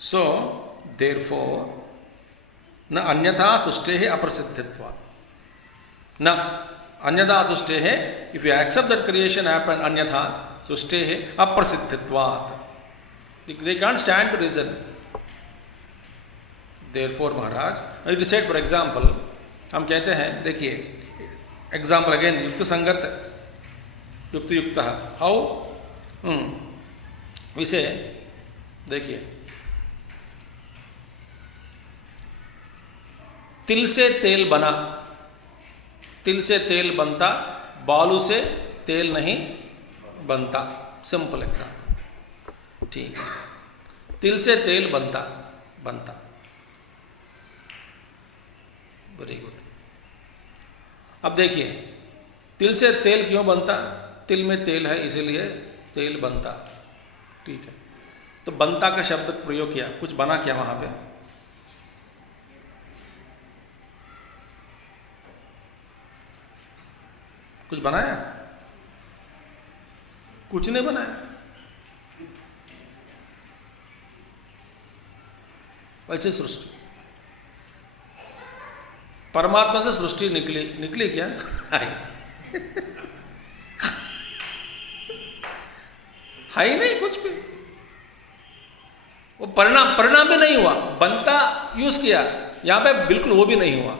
सो देयरफॉर न अन्यथा सृष्टि है अप्रसिद्धित्वात्, न अन्यथा सृष्टि है, if you accept that creation happened, अन्यथा सृष्टि है अप्रसिद्धित्वात्, they can't stand to reason. Therefore Maharaj it is said, for example हम कहते हैं, देखिए एग्जांपल अगेन, युक्त संगत युक्त युक्त, हाउ विषय, देखिए तिल से तेल बना, तिल से तेल बनता, बालू से तेल नहीं बनता, सिंपल एग्जाम्पल, ठीक है, तिल से तेल बनता, वेरी गुड। अब देखिए तिल से तेल क्यों बनता, तिल में तेल है इसीलिए तेल बनता, ठीक है। तो बनता का शब्द प्रयोग किया, कुछ बना क्या वहां पे, कुछ बनाया, कुछ नहीं बनाया। वैसे सृष्टि, परमात्मा से सृष्टि निकली क्या है ही नहीं कुछ भी, वो परिणाम भी नहीं हुआ, बनता यूज किया, यहां पे बिल्कुल वो भी नहीं हुआ।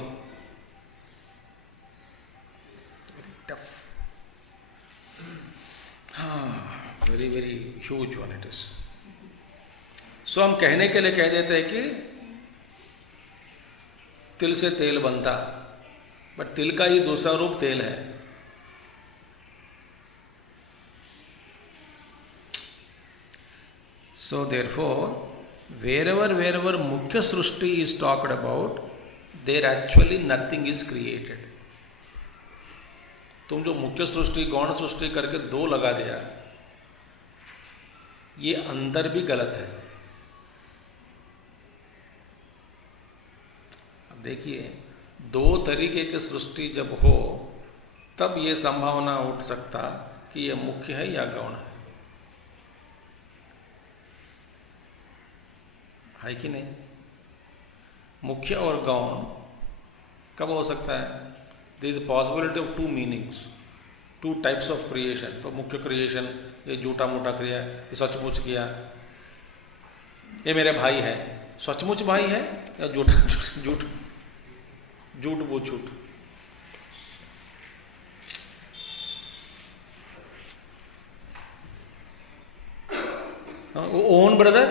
Very very huge one it is. So हम कहने के लिए कह देते हैं कि तिल से तेल बनता, बट तिल का ही दूसरा रूप तेल है। सो देयरफॉर wherever मुख्य सृष्टि is talked about, there actually nothing is created। तुम जो मुख्य सृष्टि गौण सृष्टि करके दो लगा दिया, ये अंदर भी गलत है। अब देखिए, दो तरीके की सृष्टि जब हो तब ये संभावना उठ सकता कि ये मुख्य है या गौण है कि नहीं। मुख्य और गौण कब हो सकता है, there is possibility of two meanings, two types of creation. तो मुख्य क्रिएशन ये झूठा मूठा क्रिया, ये सचमुच किया, ये मेरे भाई है, सचमुच भाई है या झूठ वो झूठ। ओन ब्रदर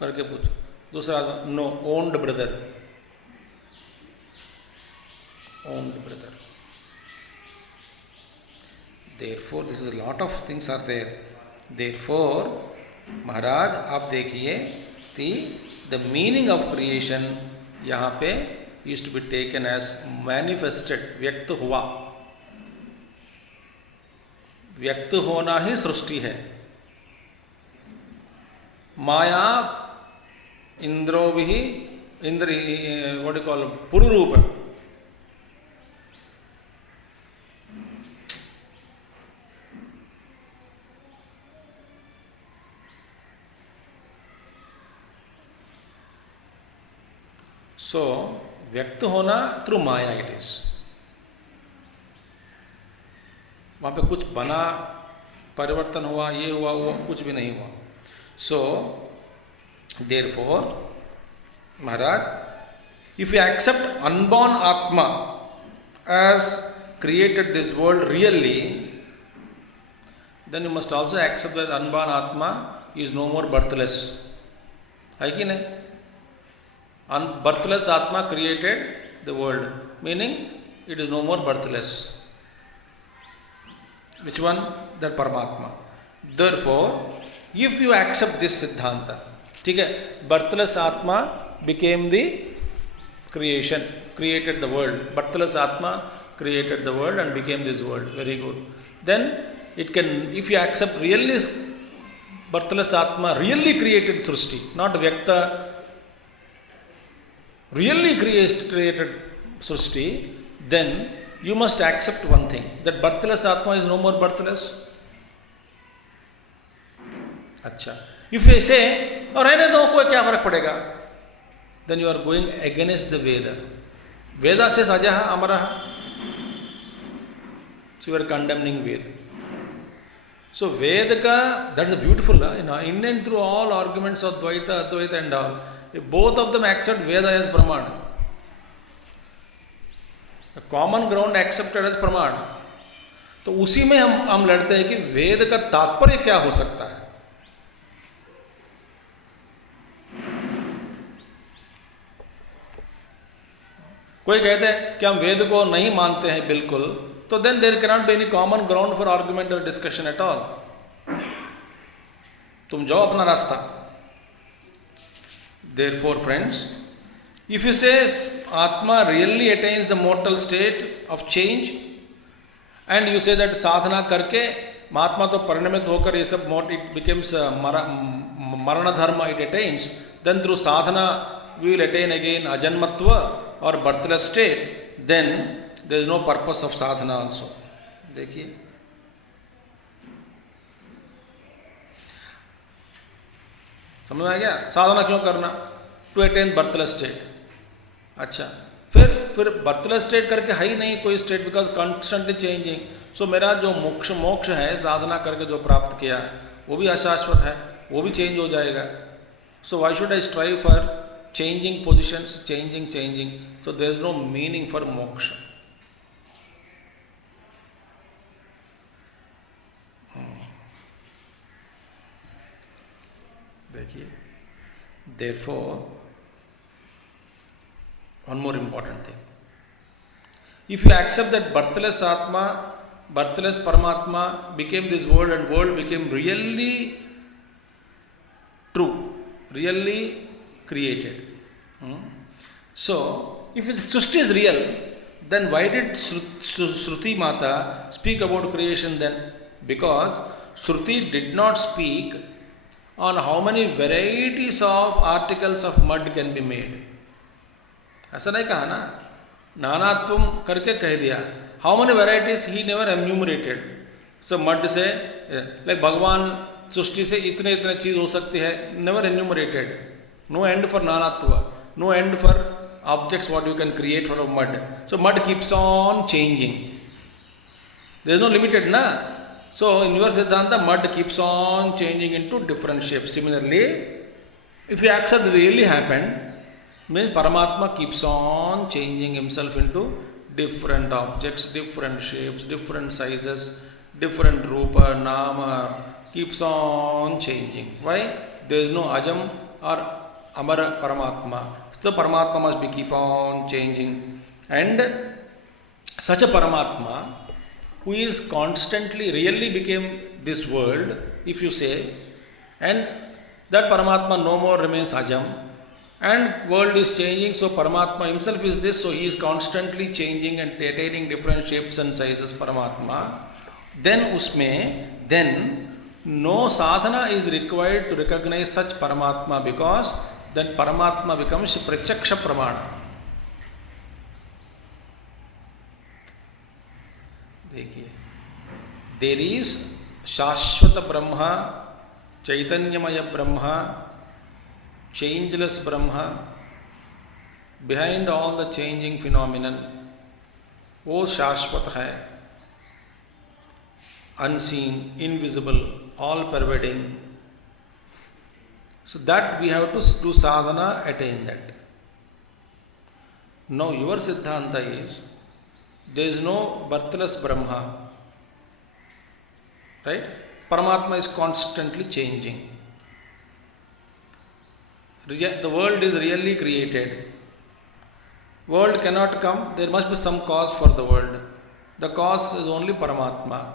करके पूछो, दूसरा आदमी no owned brother, owned brother. Therefore, this is a lot of things are there. Therefore, महाराज आप देखिए the meaning of creation यहाँ पे used to be taken as manifested, व्यक्त हुआ. व्यक्त होना ही सृष्टि है. माया इंद्रो भी Indra what do you call पुरुरूप. सो व्यक्त होना थ्रू माया इट इज. वहां पे कुछ बना, परिवर्तन हुआ, ये हुआ वो कुछ भी नहीं हुआ. So therefore Maharaj, if you accept unborn atma as created this world really, then you must also accept that unborn atma is no more birthless. है कि नहीं? Birthless Atma created the world, meaning it is no more birthless. Which one? That Paramatma. Therefore, if you accept this Siddhanta, ठीक है, birthless Atma became the creation, created the world. Birthless Atma created the world and became this world. Very good. Then it can, if you accept really birthless Atma really created Srishti, not Vyakta, really created Srishti, then you must accept one thing, that birthless Atma is no more birthless. अच्छा, if you say और रहने दो, कोई क्या फर्क पड़ेगा, then you are going against the Veda. Veda says Ajaha Amaraha, so you are condemning Veda. So Vedaka, that is beautiful, in and through all arguments of Dvaita, Advaita and all, if both of them accept Veda as Pramana, a common ground accepted as Pramana, तो उसी में हम लड़ते हैं कि वेद का तात्पर्य क्या हो सकता है. कोई कहते हैं कि हम वेद को नहीं मानते हैं बिल्कुल, तो then there can not be any common ground for argument और डिस्कशन एट ऑल. तुम जाओ अपना रास्ता. Therefore, friends, if you say Atma really attains the mortal state of change, and you say that sadhana करके महात्मा तो परिणमित होकर ये सब it becomes marana dharma, it attains, then through sadhana we will attain again ajanmatva or birthless state, then there is no purpose of sadhana also. देखिए, समझ में आ गया? साधना क्यों करना? To attain birthless state. अच्छा, फिर बर्थलेस स्टेट करके है ही नहीं कोई state, because constantly changing. So मेरा जो मोक्ष है साधना करके जो प्राप्त किया, वो भी अशाश्वत है, वो भी चेंज हो जाएगा. So why should I strive for changing positions, changing. So there is no meaning for moksha. देखिए, therefore, one more important thing. If you accept that birthless Atma, birthless Paramatma became this world and world became really true, really created. So, if Srishti is real, then why did Shruti Mata speak about creation then? Because Shruti did not speak on how many varieties of articles of mud can be made. ऐसा नहीं कहा ना, नानात्वम करके कह दिया. How many varieties he never enumerated. So mud से like भगवान सृष्टि से इतने चीज हो सकती है, never enumerated. No end for नानात्व, no end for objects what you can create from mud. So mud keeps on changing. There is no limited na. So in your Siddhanta, mud keeps on changing into different shapes. Similarly, if you accept that really happened, means Paramatma keeps on changing himself into different objects, different shapes, different sizes, different rupa, nama, keeps on changing. Why? There is no Ajam or Amara Paramatma. So Paramatma must be keep on changing. And such a Paramatma who is constantly really became this world, if you say, and that Paramatma no more remains Ajam, and world is changing, so Paramatma himself is this, so he is constantly changing and attaining different shapes and sizes, Paramatma. Then no sadhana is required to recognize such Paramatma, because then Paramatma becomes Pratyaksha Pramana. देखिए, there is Shashvata Brahma, Chaitanyamaya Brahma, changeless Brahma, behind all the changing phenomenon, वो शाश्वत है, unseen, invisible, all pervading. So that we have to do sadhana, attain that. Now your Siddhanta is, there is no birthless Brahma, right? Paramatma is constantly changing. The world is really created. World cannot come, there must be some cause for the world. The cause is only Paramatma.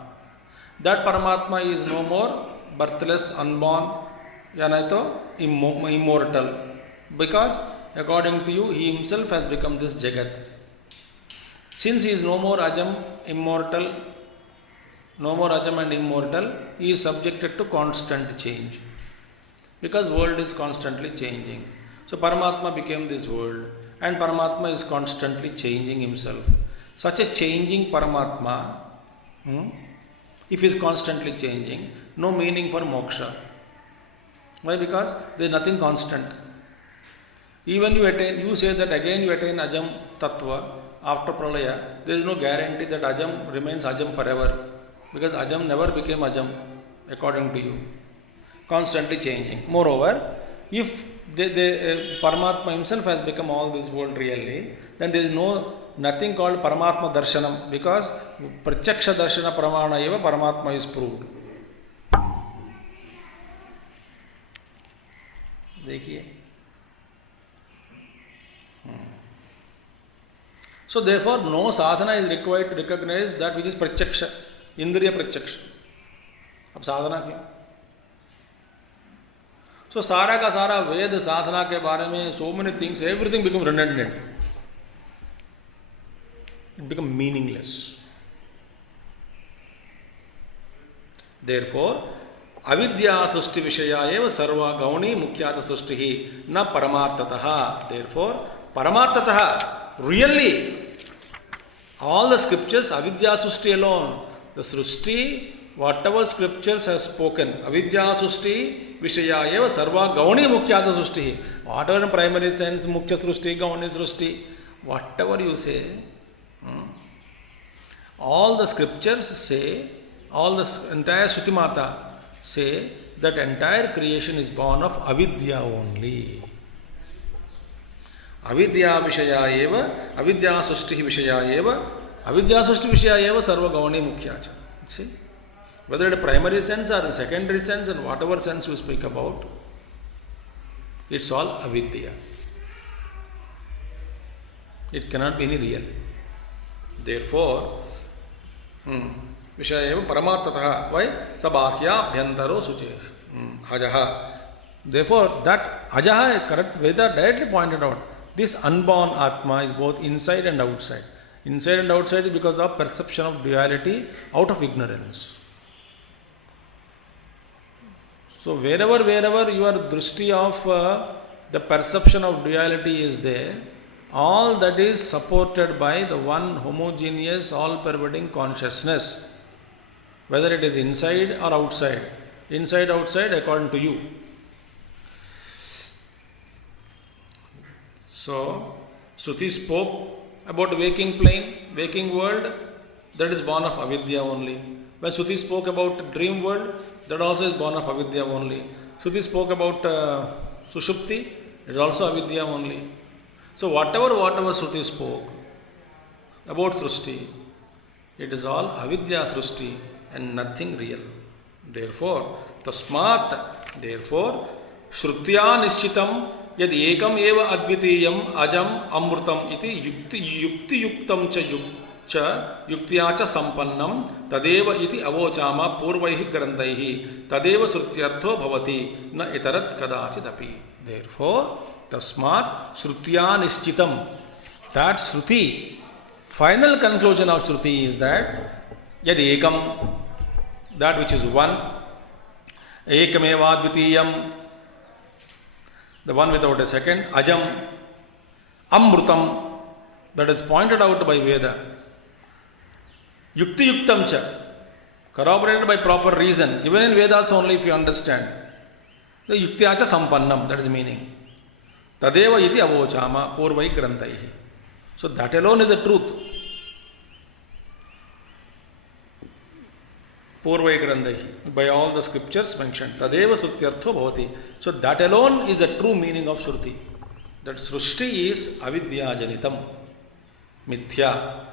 That Paramatma is no more birthless, unborn, immortal. Because according to you, he himself has become this Jagat. Since he is no more Ajam, immortal, no more Ajam and immortal, he is subjected to constant change. Because world is constantly changing. So Paramatma became this world, and Paramatma is constantly changing himself. Such a changing Paramatma, if he is constantly changing, no meaning for moksha. Why? Because there is nothing constant. Even you say that again you attain Ajam Tattva after Pralaya, there is no guarantee that Ajam remains Ajam forever. Because Ajam never became Ajam according to you. Constantly changing. Moreover, if Paramatma himself has become all this world really, then there is nothing called Paramatma Darshanam, because Pratyaksha Darshana Pramana eva Paramatma is proved. देखिए. So therefore no sadhana is required to recognize that which is Pratyaksha, Indriya Pratyaksha. अब साधना क्यों? So सारा का सारा वेद साधना के बारे में so many things, everything become redundant. It become meaningless. Therefore, avidya srushti vishaya eva sarva gauni mukhyata srushtihi na paramartataha. Therefore, paramartataha, really, all the scriptures, avidya srushti alone, the srushti, whatever scriptures has spoken, avidya srushti vishaya eva sarva gauni mukhyata srushtihi. Whatever in primary sense, mukhya srushti, gauni srushti, whatever you say, all the scriptures say, all the entire Shrutimata say that entire creation is born of avidya only. Avidya vishaya eva, avidya srushti vishaya eva, avidya srushti vishaya eva sarva gauni mukhyacha. See? Whether in a primary sense or in secondary sense and whatever sense you speak about, it's all avidya. It cannot be any real. Therefore, Vishaya eva paramartataha. Why? Sabahya abhyantaro suche. Ajaha. Therefore, that ajaha, correct, Veda directly pointed out, this unborn Atma is both inside and outside. Inside and outside is because of perception of duality out of ignorance. So wherever your drishti of the perception of duality is there, all that is supported by the one homogeneous, all-pervading consciousness, whether it is inside or outside. Inside, outside, according to you. So, Shruti spoke about waking plane, waking world, that is born of avidya only. When Shruti spoke about dream world, that also is born of avidya only. Shruti spoke about Sushupti, it is also avidya only. So whatever Shruti spoke about Srushti, it is all avidya Srushti and nothing real. Therefore, tasmat, therefore, Shrutya Nishchitam यद एकम एव अद्वितीयम अजम अमृतम इति युक्ति युक्तम च युक्त्या च संपन्नम तदेव इति अवोचाम पूर्वैः ग्रन्थैः तदेव श्रुत्यर्थो भवति न इतरत् कदाचिदपि. Therefore, तस्मात् श्रुत्या निश्चितम, that Shruti, final conclusion of Shruti is that yad ekam, that which is one, ekameva advitiyam, the one without a second, ajam, amrutam, that is pointed out by Veda, yukti yuktam cha, corroborated by proper reason, even in Vedas only if you understand, the yuktya cha sampannam, that is the meaning. Tadeva iti avochama purvai grantaihi. So that alone is the truth. Purvai grantaihi, by all the scriptures mentioned. Tadeva sutyartho bhavati. So that alone is the true meaning of Shruti. That Srushti is avidya janitam, mithya.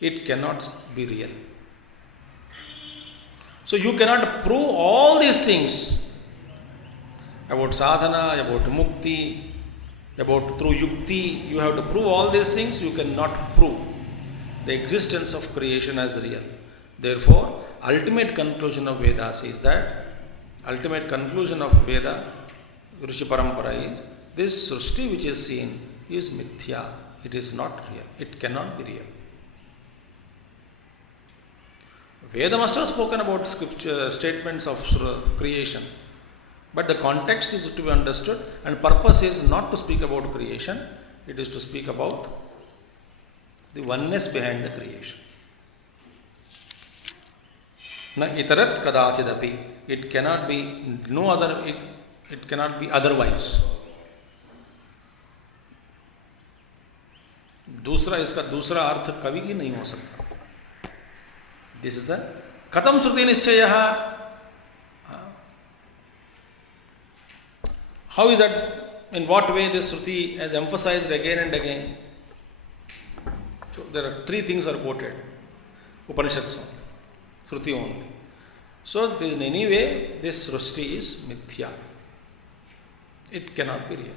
It cannot be real. So you cannot prove all these things about sadhana, about mukti, about through yukti. You have to prove all these things. You cannot prove the existence of creation as real. Therefore, ultimate conclusion of Vedas is that, ultimate conclusion of Veda, Rishi Parampara is, this Srushti which is seen is mithya. It is not real. It cannot be real. Veda must have spoken about scripture, statements of creation. But the context is to be understood, and purpose is not to speak about creation, it is to speak about the oneness behind the creation. Na itarat kadachidapi, it cannot be no other, it cannot be otherwise. दूसरा, इसका दूसरा अर्थ कभी भी नहीं हो सकता. This is the कथम श्रुति निश्चयः. How is that, in what way this Shruti has emphasized again and again? So there are three things are quoted. Upanishads only, Shruti only. So in any way this Srushti is mithya. It cannot be real.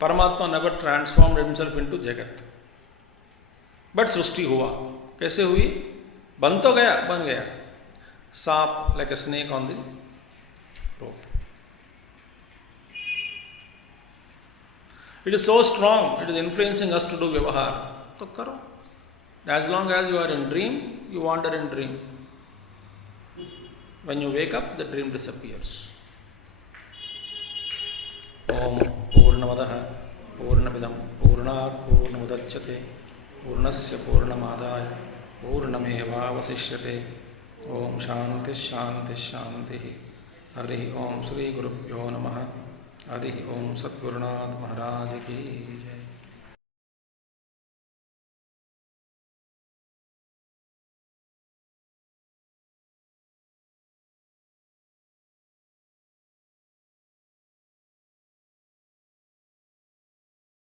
Paramatma never transformed himself into Jagat. But Srushti हुआ. कैसे हुई? बन तो गया, बन गया. Saap, like a snake on the rope. It is so strong, it is influencing us to do vyavahar. So karo. As long as you are in dream, you wander in dream. When you wake up, the dream disappears. Om Purnamadaha Purnamidam Purnat Purnamudachyate Purnasya Purnamadaya Purnameva Vasishyate. Om Shanti Shanti Shanti. Hari Om Sri Gurubhyo Namaha. Hari Om Satgurunath Maharaj Ki Jai.